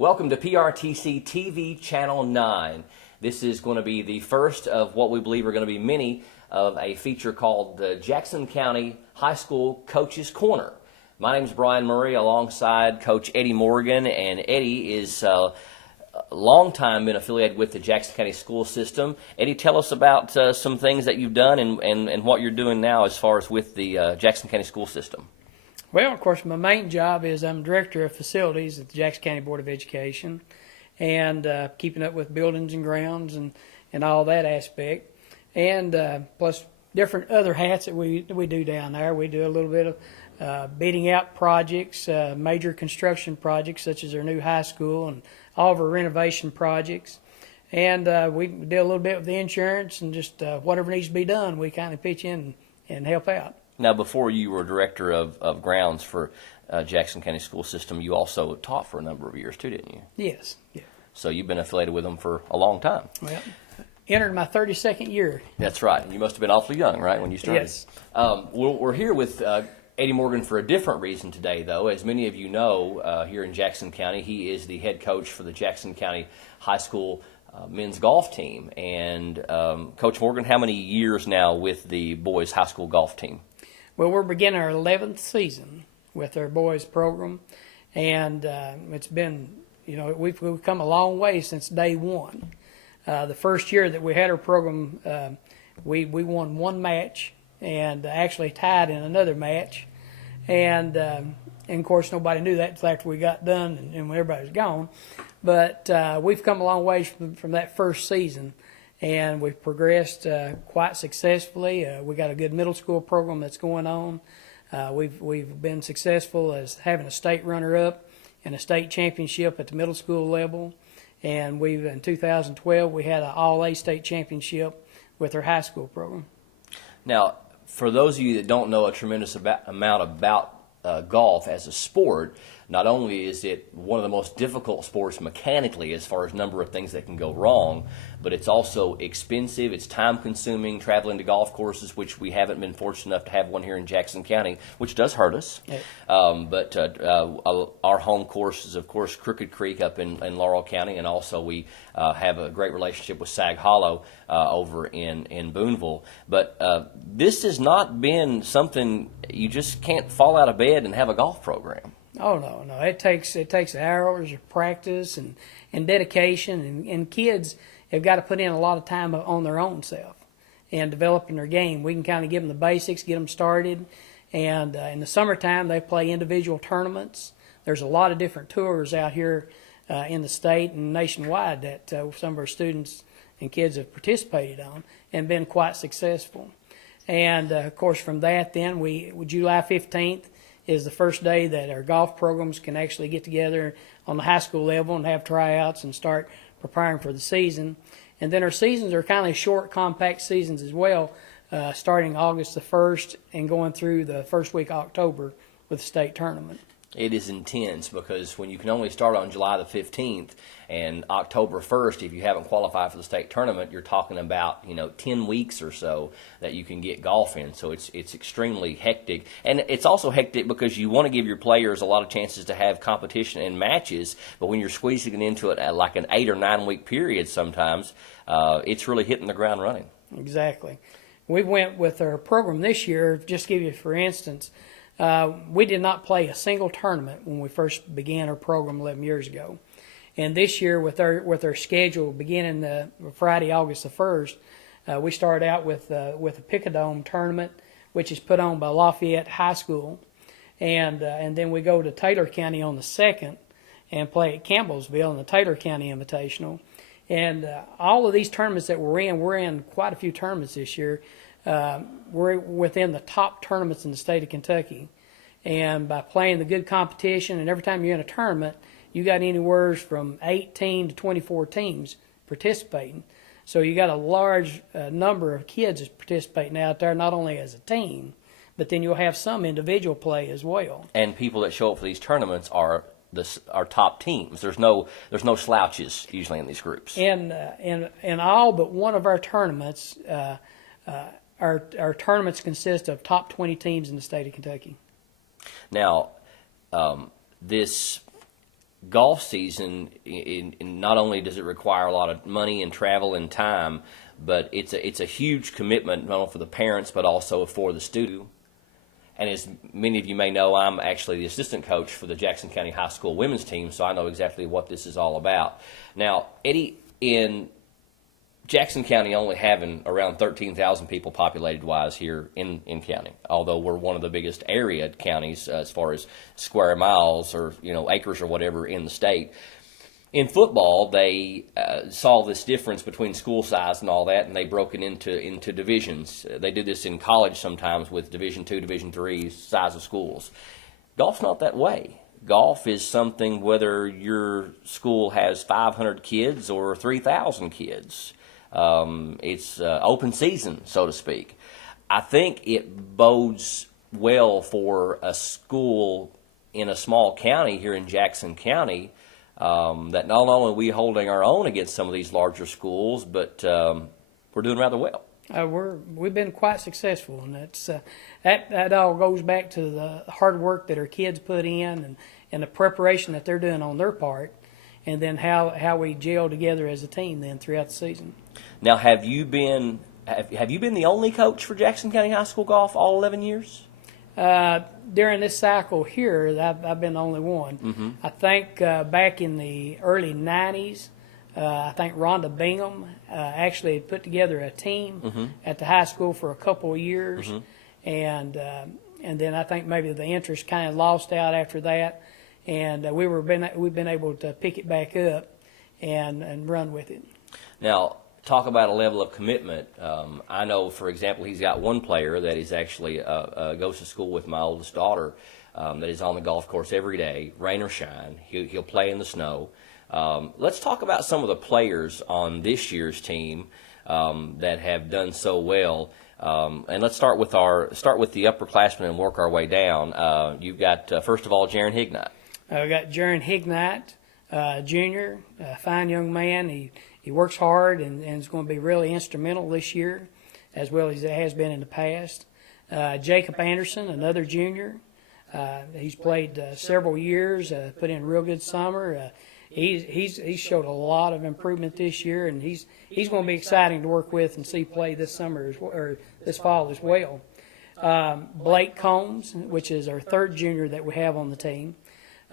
Welcome to PRTC TV Channel 9. This is going to be the first of what we believe are going to be many of a feature called the Jackson County High School Coaches Corner. My name is Brian Murray alongside Coach Eddie Morgan, and Eddie is a long time been affiliated with the Jackson County school system. Eddie, tell us about some things that you've done and what you're doing now as far as with the Jackson County school system. Well, of course, my main job is I'm Director of Facilities at the Jackson County Board of Education, and keeping up with buildings and grounds and all that aspect, and plus different other hats that we do down there. We do a little bit of bidding out projects, major construction projects such as our new high school and all of our renovation projects, and we do a little bit with the insurance and just whatever needs to be done, we kind of pitch in and help out. Now, before you were director of grounds for Jackson County School System, you also taught for a number of years too, didn't you? Yes. Yeah. So you've been affiliated with them for a long time. Well, entered my 32nd year. That's right. You must have been awfully young, right, when you started? Yes. We're here with Eddie Morgan for a different reason today, though. As many of you know, here in Jackson County, he is the head coach for the Jackson County High School men's golf team. And Coach Morgan, how many years now with the boys' high school golf team? Well, we're beginning our 11th season with our boys program, and it's been, we've come a long way since day one. The first year that we had our program, we won one match and actually tied in another match, and of course nobody knew that until after we got done and when everybody was gone. But we've come a long way from that first season. And we've progressed quite successfully. We got a good middle school program that's going on. We've been successful as having a state runner-up and a state championship at the middle school level. And in 2012, we had an all-A state championship with our high school program. Now, for those of you that don't know a tremendous amount about golf as a sport, not only is it one of the most difficult sports mechanically as far as number of things that can go wrong, but it's also expensive, it's time-consuming, traveling to golf courses, which we haven't been fortunate enough to have one here in Jackson County, which does hurt us. Yeah. But our home course is, of course, Crooked Creek up in Laurel County, and also we have a great relationship with Sag Hollow over in Booneville. But this has not been something you just can't fall out of bed and have a golf program. Oh, no. It takes hours of practice and dedication, and kids have got to put in a lot of time on their own self and developing their game. We can kind of give them the basics, get them started, and in the summertime they play individual tournaments. There's a lot of different tours out here in the state and nationwide that some of our students and kids have participated on and been quite successful. And, of course, from that then, July 15th, is the first day that our golf programs can actually get together on the high school level and have tryouts and start preparing for the season. And then our seasons are kind of short, compact seasons as well, starting August the 1st and going through the first week of October with the state tournament. It is intense because when you can only start on July the 15th and October 1st, if you haven't qualified for the state tournament, you're talking about 10 weeks or so that you can get golf in. So it's extremely hectic, and it's also hectic because you want to give your players a lot of chances to have competition and matches. But when you're squeezing it into it at like an 8 or 9 week period, sometimes it's really hitting the ground running. Exactly. We went with our program this year. Just to give you for instance. We did not play a single tournament when we first began our program 11 years ago. And this year, with our schedule beginning Friday, August the 1st, we started out with a Pick-A-Dome tournament, which is put on by Lafayette High School. And then we go to Taylor County on the 2nd and play at Campbellsville in the Taylor County Invitational. And all of these tournaments that we're in quite a few tournaments this year. We're within the top tournaments in the state of Kentucky, and by playing the good competition, and every time you're in a tournament, you got anywhere from 18 to 24 teams participating. So you got a large number of kids participating out there, not only as a team, but then you'll have some individual play as well. And people that show up for these tournaments are top teams. There's no slouches usually in these groups. And all but one of our tournaments. Our tournaments consist of top 20 teams in the state of Kentucky. Now, this golf season, not only does it require a lot of money and travel and time, but it's a huge commitment, not only for the parents but also for the student. And as many of you may know, I'm actually the assistant coach for the Jackson County High School women's team, so I know exactly what this is all about. Now, Eddie, in Jackson County only having around 13,000 people populated-wise here in county, although we're one of the biggest area counties as far as square miles or acres or whatever in the state. In football, they saw this difference between school size and all that, and they broke it into divisions. They did this in college sometimes with Division II, Division III size of schools. Golf's not that way. Golf is something whether your school has 500 kids or 3,000 kids. It's open season, so to speak. I think it bodes well for a school in a small county here in Jackson County, that not only are we holding our own against some of these larger schools, but we're doing rather well. We've been quite successful, and that all goes back to the hard work that our kids put in and the preparation that they're doing on their part, and then how we gel together as a team then throughout the season. Now, have you been the only coach for Jackson County High School golf all 11 years? During this cycle here, I've been the only one. Mm-hmm. I think back in the early 90s, I think Rhonda Bingham actually had put together a team mm-hmm. at the high school for a couple of years, mm-hmm. and then I think maybe the interest kind of lost out after that, and we've been able to pick it back up and run with it. Now, talk about a level of commitment. I know, for example, he's got one player that is actually goes to school with my oldest daughter that is on the golf course every day, rain or shine. He'll play in the snow. Let's talk about some of the players on this year's team that have done so well. And let's start with the upperclassmen and work our way down. You've got first of all Jaron Hignite. We got Jaron Hignite, Jr., a fine young man. He works hard and is going to be really instrumental this year, as well as it has been in the past. Jacob Anderson, another junior. He's played several years, put in a real good summer. He's showed a lot of improvement this year, and he's going to be exciting to work with and see play this summer or this fall as well. Blake Combs, which is our third junior that we have on the team.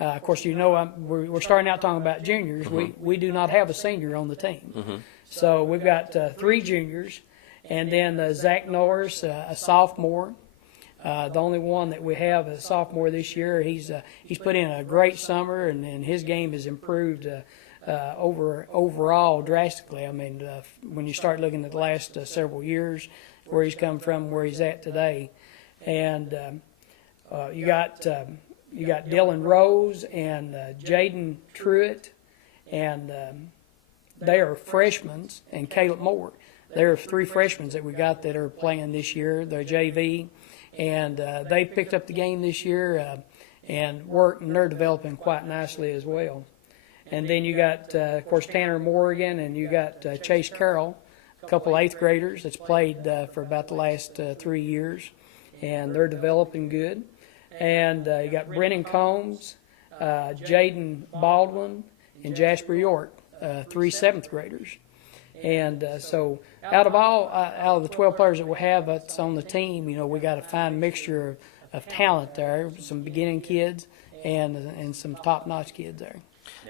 Of course, we're starting out talking about juniors. Mm-hmm. We do not have a senior on the team. Mm-hmm. So we've got three juniors, and then Zach Norris, a sophomore. The only one that we have a sophomore this year. He's put in a great summer, and his game has improved overall drastically. I mean, when you start looking at the last several years, where he's come from, where he's at today, and you got Dylan Rose and Jaden Truitt, and they are freshmen, and Caleb Moore. There are three freshmen that we got that are playing this year. They're JV, and they picked up the game this year and worked, and they're developing quite nicely as well. And then you got, of course, Tanner Morgan, and you got Chase Carroll, a couple eighth graders that's played for about the last 3 years, and they're developing good. And you got Brennan Combs, Jaden Baldwin, and Jasper York, three seventh graders. And so out of the 12 players that we have that's on the team, we got a fine mixture of talent there, some beginning kids and some top-notch kids there.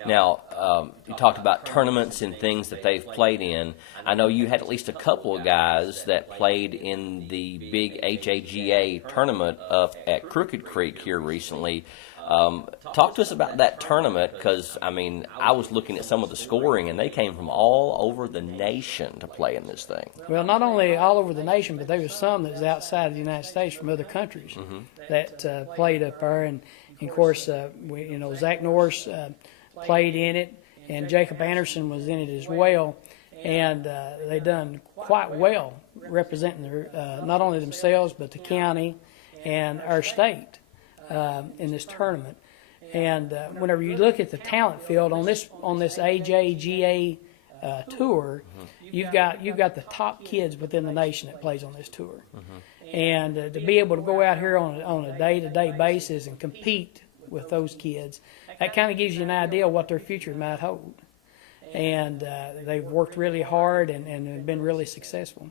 Now, you talked about tournaments and things that they've played in. I know you had at least a couple of guys that played in the big HAGA tournament up at Crooked Creek here recently. Talk to us about that tournament, because, I was looking at some of the scoring, and they came from all over the nation to play in this thing. Well, not only all over the nation, but there was some that was outside of the United States from other countries mm-hmm. that played up there. And of course, Zach Norris played in it, and Jacob Anderson was in it as well. And they done quite well representing not only themselves, but the county and our state in this tournament. And whenever you look at the talent field on this AJGA tour, you've got the top kids within the nation that plays on this tour. Mm-hmm. And to be able to go out here on a day-to-day basis and compete with those kids, that kind of gives you an idea of what their future might hold. And they've worked really hard and been really successful.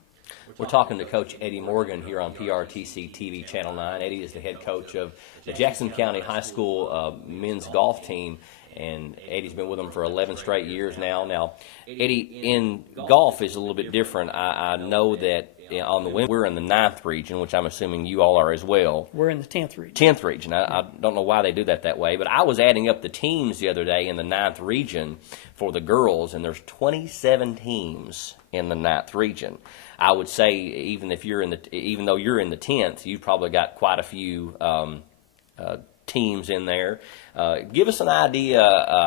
We're talking to Coach Eddie Morgan here on PRTC TV Channel 9. Eddie is the head coach of the Jackson County High School men's golf team, and Eddie's been with them for 11 straight years now. Now, Eddie, in golf is a little bit different. I know that on the women, we're in the 9th region, which I'm assuming you all are as well. We're in the 10th region. 10th region. I don't know why they do that way, but I was adding up the teams the other day in the 9th region for the girls, and there's 27 teams in the 9th region. I would say even though you're in the 10th, you've probably got quite a few teams in there. Give us an idea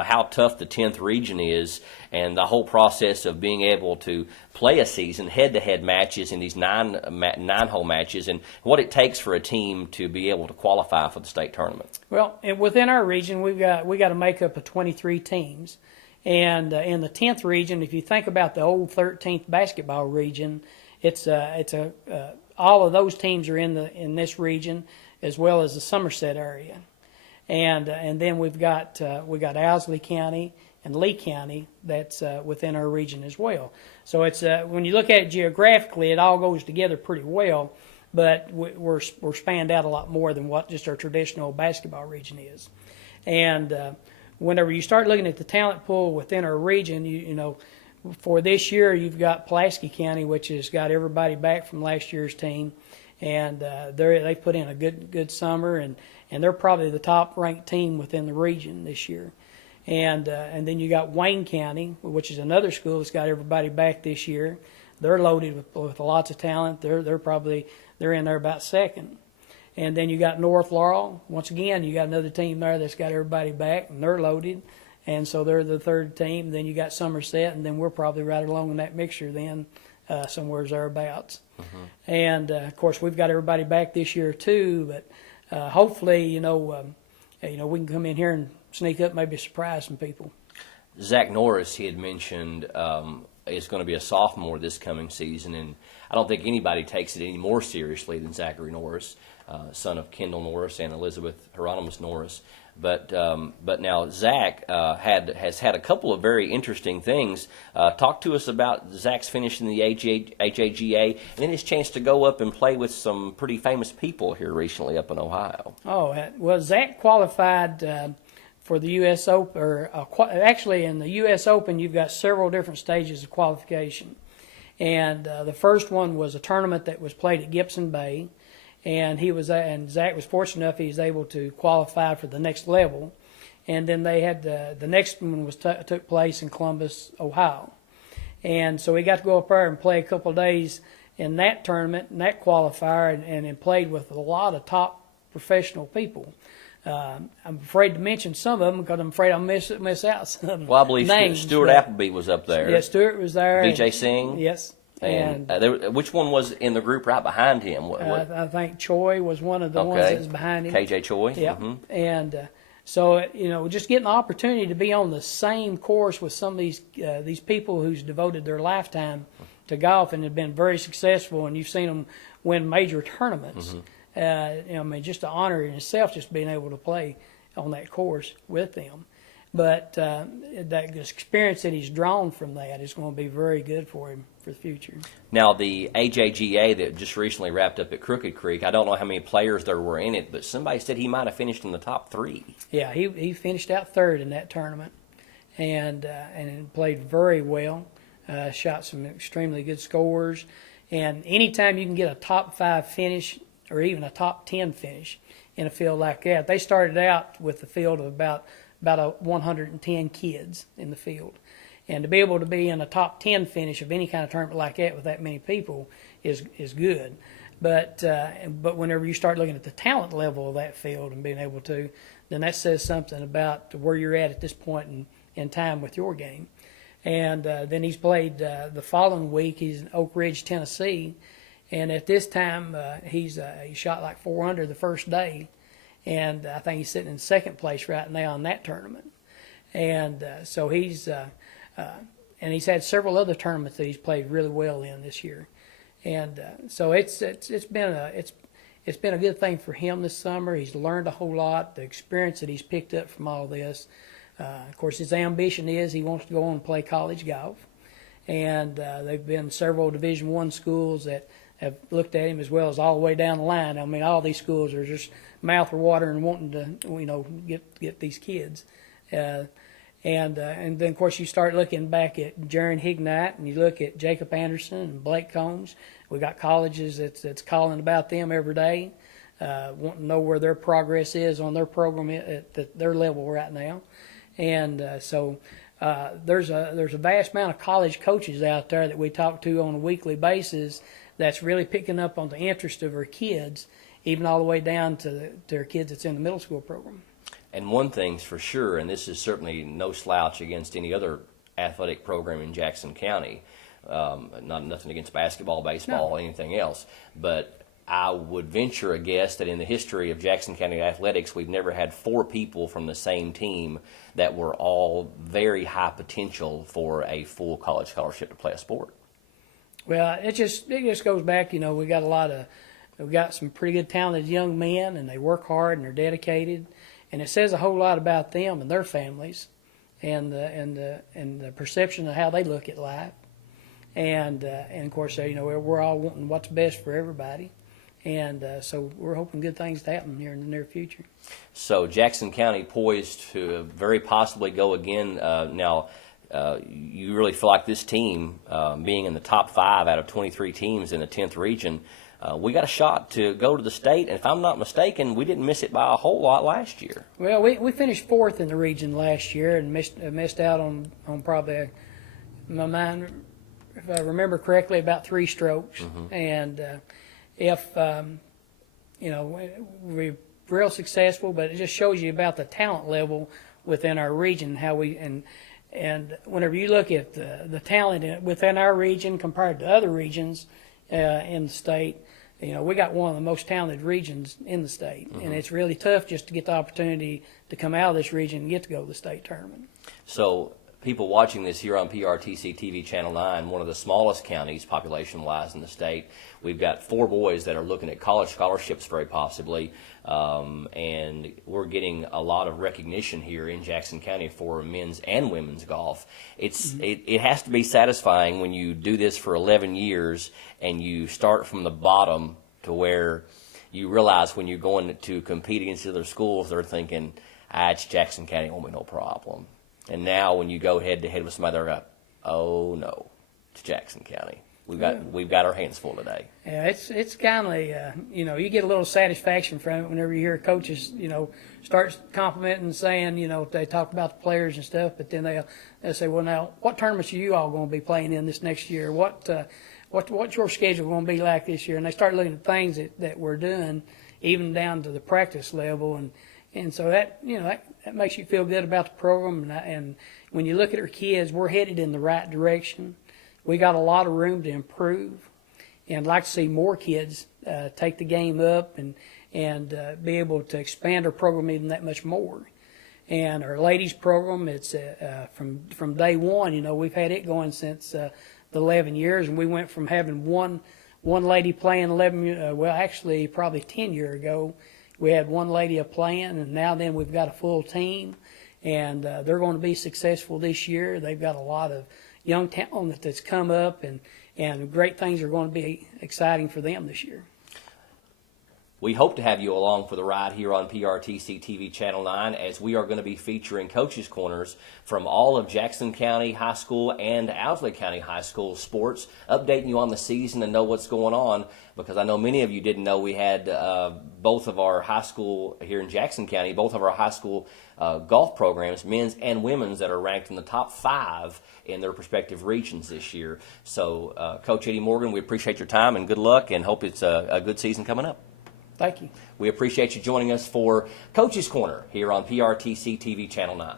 how tough the 10th region is and the whole process of being able to play a season, head-to-head matches in these nine-hole matches, and what it takes for a team to be able to qualify for the state tournament. Well, within our region, we got a makeup of 23 teams. And in the 10th region, if you think about the old 13th basketball region, it's all of those teams are in this region, as well as the Somerset area, and then we got Owsley County and Lee County that's within our region as well. So it's when you look at it geographically, it all goes together pretty well, but we're spanned out a lot more than what just our traditional basketball region is. And whenever you start looking at the talent pool within our region, you know. For this year, you've got Pulaski County, which has got everybody back from last year's team, and they put in a good summer, and they're probably the top-ranked team within the region this year. And then you got Wayne County, which is another school that's got everybody back this year. They're loaded with lots of talent. They're in there about second. And then you got North Laurel. Once again, you got another team there that's got everybody back, and they're loaded. And so they're the third team. Then you got Somerset, and then we're probably right along in that mixture then, somewhere thereabouts. Mm-hmm. And, of course, we've got everybody back this year too, but hopefully, we can come in here and sneak up, maybe surprise some people. Zach Norris, he had mentioned, is going to be a sophomore this coming season, and I don't think anybody takes it any more seriously than Zachary Norris, son of Kendall Norris and Elizabeth Hieronymus Norris. But now Zach has had a couple of very interesting things. Talk to us about Zach's finish in the HAGA, and then his chance to go up and play with some pretty famous people here recently up in Ohio. Oh, well, Zach qualified for the U.S. Open. Actually, in the U.S. Open, you've got several different stages of qualification. And the first one was a tournament that was played at Gibson Bay. And Zach was fortunate enough he was able to qualify for the next level, and then they had the next one took place in Columbus, Ohio, and so he got to go up there and play a couple of days in that tournament, and that qualifier, and played with a lot of top professional people. I'm afraid to mention some of them because I'm afraid I'll miss out some of them. Well, I believe names, Stuart Appleby was up there. Yeah, Stuart was there. Vijay Singh. Yes. And which one was in the group right behind him? I think Choi was one of the ones that was behind him. KJ Choi? Yeah. Mm-hmm. And so, just getting the opportunity to be on the same course with some of these people who's devoted their lifetime to golf and have been very successful, and you've seen them win major tournaments. Mm-hmm. Just an honor in itself just being able to play on that course with them. But that experience that he's drawn from that is going to be very good for him for the future. Now, the AJGA that just recently wrapped up at Crooked Creek, I don't know how many players there were in it, but somebody said he might have finished in the top 3. Yeah, he finished out third in that tournament and played very well, shot some extremely good scores. And anytime you can get a top 5 finish or even a top 10 finish in a field like that, they started out with a field of about 110 kids in the field. And to be able to be in a top 10 finish of any kind of tournament like that with that many people is good. But whenever you start looking at the talent level of that field and being able to, then that says something about where you're at this point in time with your game. And then he's played the following week. He's in Oak Ridge, Tennessee. And at this time, he shot like 400 the first day. And I think he's sitting in second place right now in that tournament. And so he's had several other tournaments that he's played really well in this year. And so it's it's been a good thing for him this summer. He's learned a whole lot, the experience that he's picked up from all this. Of course, his ambition is he wants to go on and play college golf. And they've been several Division I schools that have looked at him, as well as all the way down the line. I mean, all these schools are just mouth watering and wanting to, get these kids. And then, of course, you start looking back at Jaron Hignite, and you look at Jacob Anderson and Blake Combs. We got colleges that's calling about them every day, wanting to know where their progress is on their program at their level right now. And so there's a vast amount of college coaches out there that we talk to on a weekly basis that's really picking up on the interest of our kids, even all the way down to their kids that's in the middle school program. And one thing's for sure, and this is certainly no slouch against any other athletic program in Jackson County, nothing against basketball, baseball, No. anything else, but I would venture a guess that in the history of Jackson County athletics, we've never had 4 people from the same team that were all very high potential for a full college scholarship to play a sport. Well, it just goes back. We got some pretty good talented young men, and they work hard and they're dedicated, and it says a whole lot about them and their families, and the perception of how they look at life, and of course, we're all wanting what's best for everybody. And so we're hoping good things to happen here in the near future. So Jackson County poised to very possibly go again. Now, you really feel like this team, being in the top 5 out of 23 teams in the 10th region, we got a shot to go to the state. And if I'm not mistaken, we didn't miss it by a whole lot last year. Well, we finished 4th in the region last year and missed out on probably, in my mind, if I remember correctly, about 3 strokes. Mm-hmm. And if we're real successful, but it just shows you about the talent level within our region, how we and whenever you look at the talent within our region compared to other regions in the state, we got one of the most talented regions in the state. Mm-hmm. And it's really tough just to get the opportunity to come out of this region and get to go to the state tournament. So people watching this here on PRTC TV Channel 9, one of the smallest counties population-wise in the state, we've got 4 boys that are looking at college scholarships very possibly, and we're getting a lot of recognition here in Jackson County for men's and women's golf. It has to be satisfying when you do this for 11 years and you start from the bottom to where you realize when you're going to compete against other schools, they're thinking, it's Jackson County, won't be no problem. And now when you go head-to-head with somebody, they're like, oh, no, it's Jackson County. We've got our hands full today. Yeah, it's kind of, you get a little satisfaction from it whenever you hear coaches, start complimenting and saying, they talk about the players and stuff, but then they'll say, well, now, what tournaments are you all going to be playing in this next year? What's your schedule going to be like this year? And they start looking at things that we're doing, even down to the practice level, and so that makes you feel good about the program. And when you look at our kids, we're headed in the right direction. We got a lot of room to improve, and I'd like to see more kids take the game up and be able to expand our program even that much more. And our ladies program, it's from day one. We've had it going since the 11 years, and we went from having one lady playing 11. Actually, probably 10 years ago. We had one lady playing, and now then we've got a full team, and they're going to be successful this year. They've got a lot of young talent that's come up, and great things are going to be exciting for them this year. We hope to have you along for the ride here on PRTC TV Channel 9, as we are going to be featuring Coaches Corners from all of Jackson County High School and Owsley County High School sports, updating you on the season and know what's going on, because I know many of you didn't know we had both of our high school here in Jackson County, both of our high school golf programs, men's and women's, that are ranked in the top 5 in their respective regions this year. So, Coach Eddie Morgan, we appreciate your time and good luck, and hope it's a good season coming up. Thank you. We appreciate you joining us for Coach's Corner here on PRTC TV Channel 9.